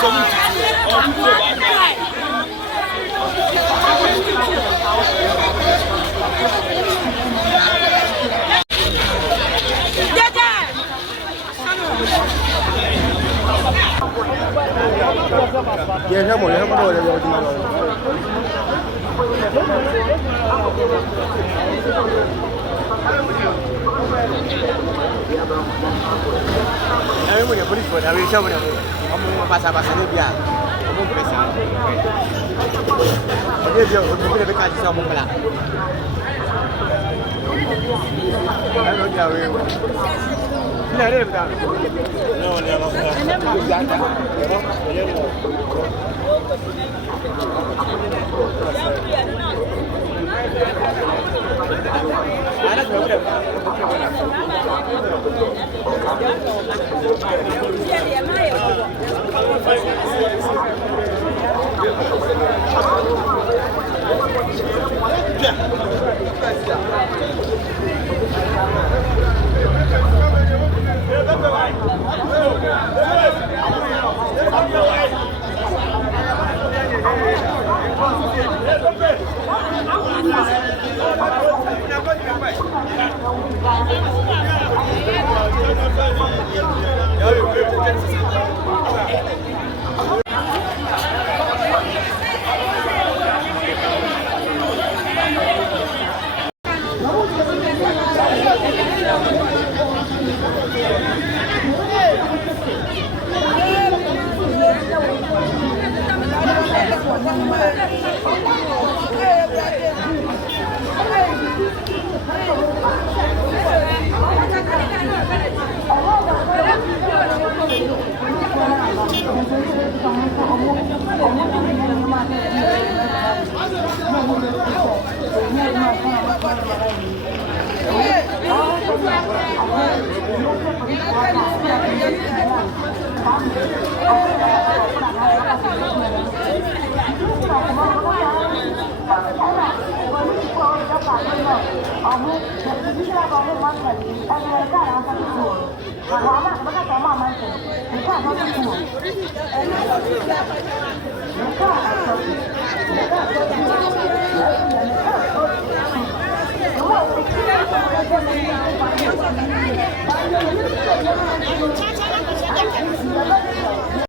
Dia saya mau lihat apa tuh yang di mana. Kami punya polis buat kami siapa nih? Kamu pasang ini biar. Kamu periksa. Dia mungkin lebih kasih sama pelak. Lalu jauh. Ini ada betul.